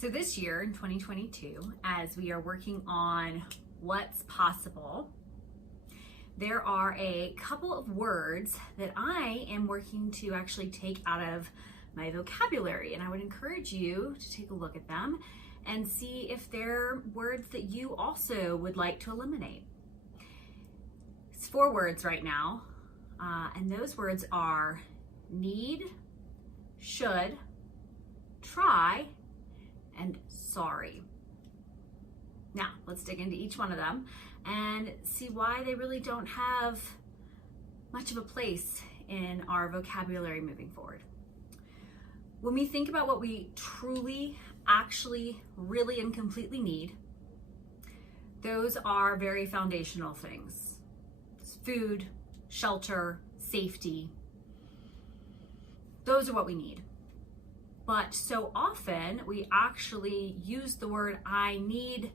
So this year in 2022, as we are working on what's possible, there are a couple of words that I am working to actually take out of my vocabulary, and I would encourage you to take a look at them and see if they're words that you also would like to eliminate. It's 4 words right now, and those words are need, should, try, and sorry. Now, let's dig into each one of them and see why they really don't have much of a place in our vocabulary moving forward. When we think about what we truly, actually, really, and completely need, those are very foundational things. It's food, shelter, safety. Those are what we need. But so often we actually use the word I need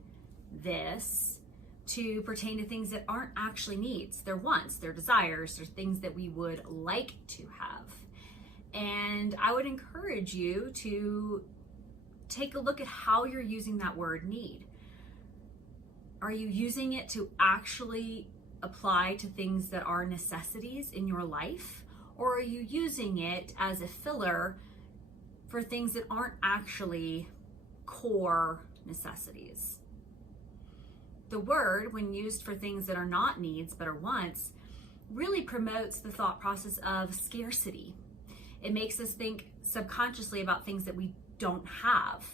this to pertain to things that aren't actually needs. They're wants, they're desires, they're things that we would like to have. And I would encourage you to take a look at how you're using that word need. Are you using it to actually apply to things that are necessities in your life? Or are you using it as a filler for things that aren't actually core necessities? The word, when used for things that are not needs but are wants, really promotes the thought process of scarcity. It makes us think subconsciously about things that we don't have,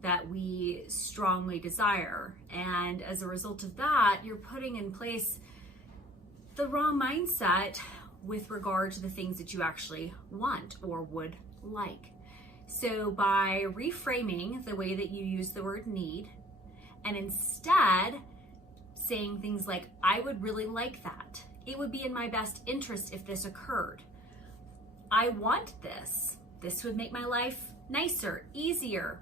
that we strongly desire. And as a result of that, you're putting in place the wrong mindset with regard to the things that you actually want or would like. So by reframing the way that you use the word need, and instead saying things like, I would really like that. It would be in my best interest if this occurred. I want this. This would make my life nicer, easier.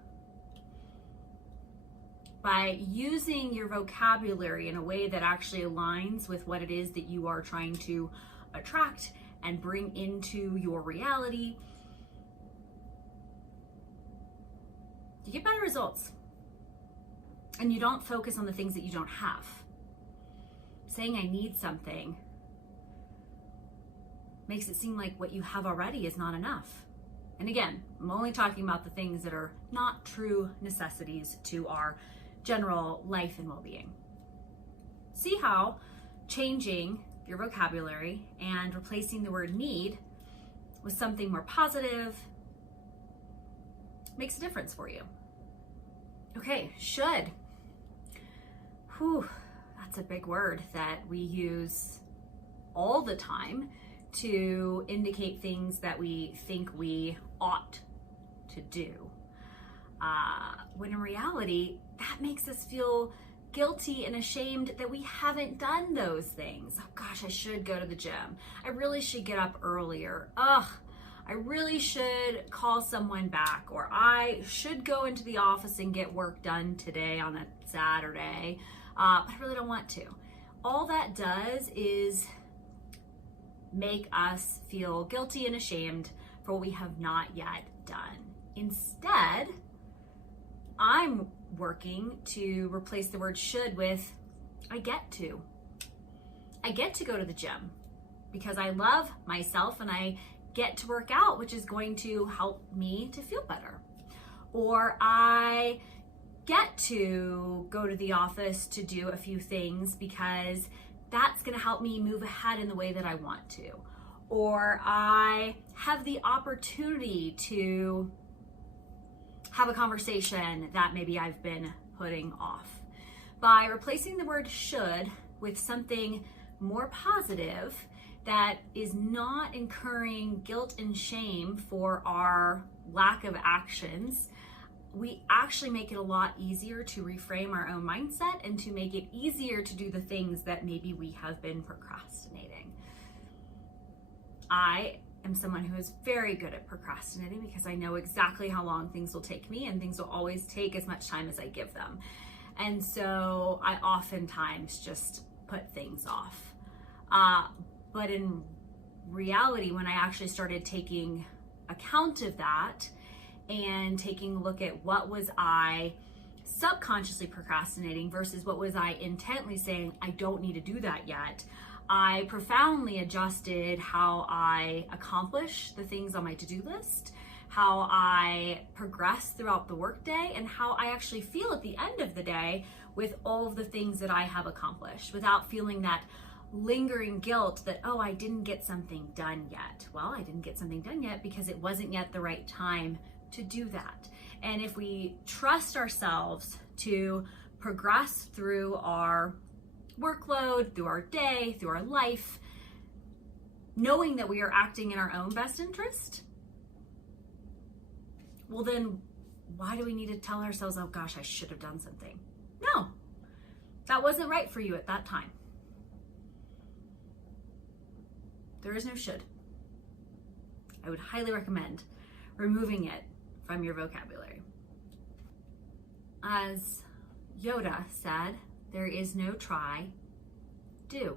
By using your vocabulary in a way that actually aligns with what it is that you are trying to attract and bring into your reality, you get better results. And you don't focus on the things that you don't have. Saying I need something makes it seem like what you have already is not enough. And again, I'm only talking about the things that are not true necessities to our general life and well-being. See how changing your vocabulary and replacing the word need with something more positive makes a difference for you. Okay, should. Whew, that's a big word that we use all the time to indicate things that we think we ought to do. When in reality, that makes us feel guilty and ashamed that we haven't done those things. Oh gosh, I should go to the gym. I really should get up earlier. I really should call someone back, or I should go into the office and get work done today on a Saturday, but I really don't want to. All that does is make us feel guilty and ashamed for what we have not yet done. Instead, I'm working to replace the word should with I get to. I get to go to the gym because I love myself and I get to work out, which is going to help me to feel better. Or I get to go to the office to do a few things because that's going to help me move ahead in the way that I want to. Or I have the opportunity to have a conversation that maybe I've been putting off. By replacing the word should with something more positive that is not incurring guilt and shame for our lack of actions, we actually make it a lot easier to reframe our own mindset and to make it easier to do the things that maybe we have been procrastinating. I am someone who is very good at procrastinating because I know exactly how long things will take me, and things will always take as much time as I give them. And so I oftentimes just put things off. But in reality, when I actually started taking account of that and taking a look at what was I subconsciously procrastinating versus what was I intently saying, I don't need to do that yet. I profoundly adjusted how I accomplish the things on my to-do list, how I progress throughout the workday, and how I actually feel at the end of the day with all of the things that I have accomplished without feeling that lingering guilt that, oh, I didn't get something done yet. Well, I didn't get something done yet because it wasn't yet the right time to do that. And if we trust ourselves to progress through our workload, through our day, through our life, knowing that we are acting in our own best interest, well then why do we need to tell ourselves, oh gosh, I should have done something? No, that wasn't right for you at that time. There is no should. I would highly recommend removing it from your vocabulary. As Yoda said, there is no try, do.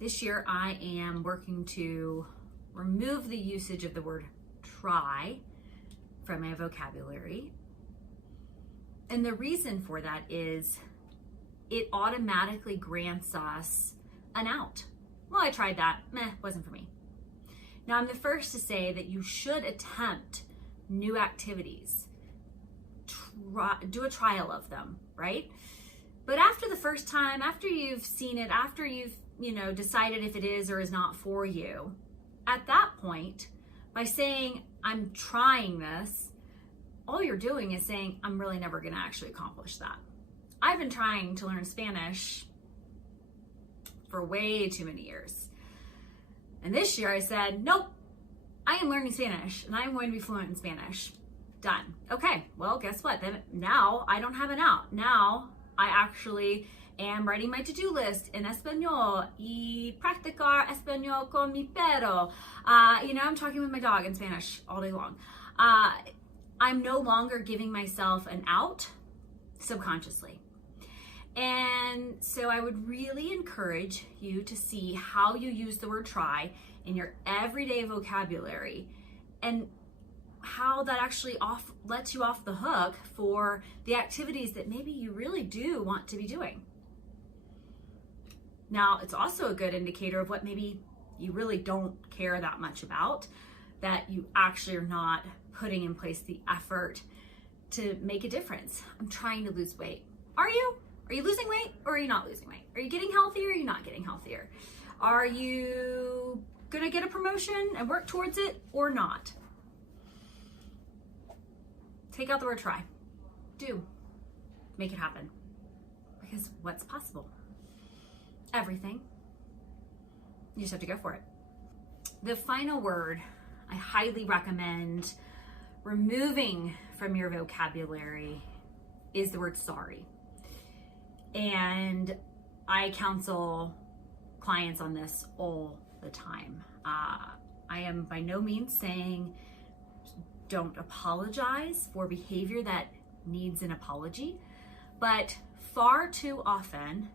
This year I am working to remove the usage of the word try from my vocabulary. And the reason for that is it automatically grants us an out. Well, I tried that, wasn't for me. Now, I'm the first to say that you should attempt new activities. Do a trial of them, right? But after the first time, after you've seen it, after you've, decided if it is or is not for you, at that point, by saying, I'm trying this, all you're doing is saying, I'm really never going to actually accomplish that. I've been trying to learn Spanish for way too many years. And this year I said, nope, I am learning Spanish and I'm going to be fluent in Spanish. Done. Okay, well, guess what? Then now I don't have an out. Now I actually am writing my to-do list in Español y practicar Español con mi perro. I'm talking with my dog in Spanish all day long. I'm no longer giving myself an out subconsciously. And so I would really encourage you to see how you use the word try in your everyday vocabulary and how that actually lets you off the hook for the activities that maybe you really do want to be doing. Now, it's also a good indicator of what maybe you really don't care that much about, that you actually are not putting in place the effort to make a difference. I'm trying to lose weight. Are you? Are you losing weight or are you not losing weight? Are you getting healthier or are you not getting healthier? Are you gonna get a promotion and work towards it or not? Take out the word try. Do. Make it happen. Because what's possible? Everything. You just have to go for it. The final word I highly recommend removing from your vocabulary is the word sorry. And I counsel clients on this all the time. I am by no means saying don't apologize for behavior that needs an apology, but far too often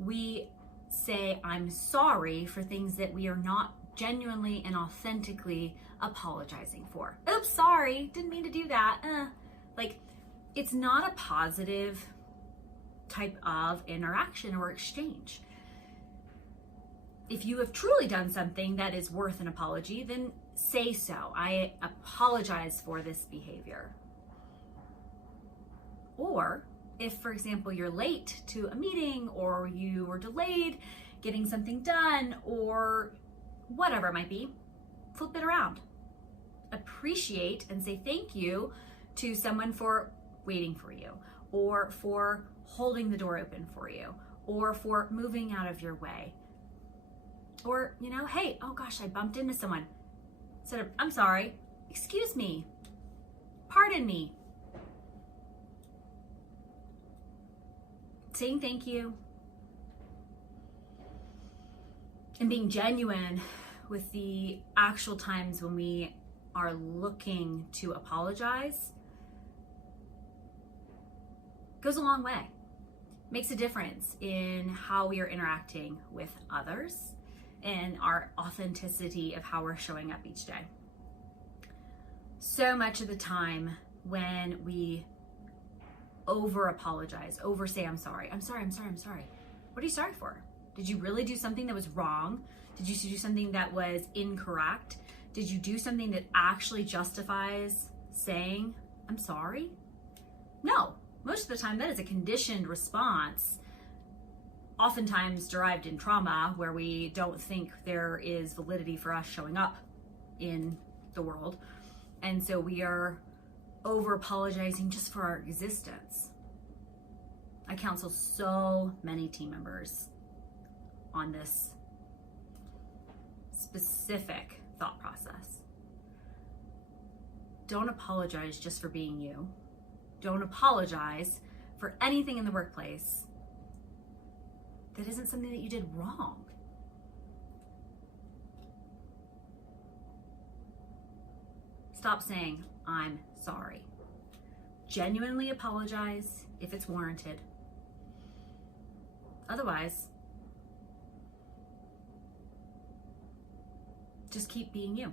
we say I'm sorry for things that we are not genuinely and authentically apologizing for. Oops, sorry, didn't mean to do that. It's not a positive type of interaction or exchange. If you have truly done something that is worth an apology, then say so. I apologize for this behavior. Or if, for example, you're late to a meeting or you were delayed getting something done or whatever it might be, flip it around. Appreciate and say thank you to someone for waiting for you, or for holding the door open for you, or for moving out of your way. Or, hey, oh gosh, I bumped into someone. Instead of, I'm sorry, excuse me, pardon me. Saying thank you and being genuine with the actual times when we are looking to apologize goes a long way. Makes a difference in how we are interacting with others in our authenticity of how we're showing up each day. So much of the time when we over apologize, over say, I'm sorry. What are you sorry for? Did you really do something that was wrong? Did you do something that was incorrect? Did you do something that actually justifies saying, I'm sorry? No, most of the time that is a conditioned response, oftentimes derived in trauma, where we don't think there is validity for us showing up in the world. And so we are over apologizing just for our existence. I counsel so many team members on this specific thought process. Don't apologize just for being you. Don't apologize for anything in the workplace that isn't something that you did wrong. Stop saying, I'm sorry. Genuinely apologize if it's warranted. Otherwise, just keep being you.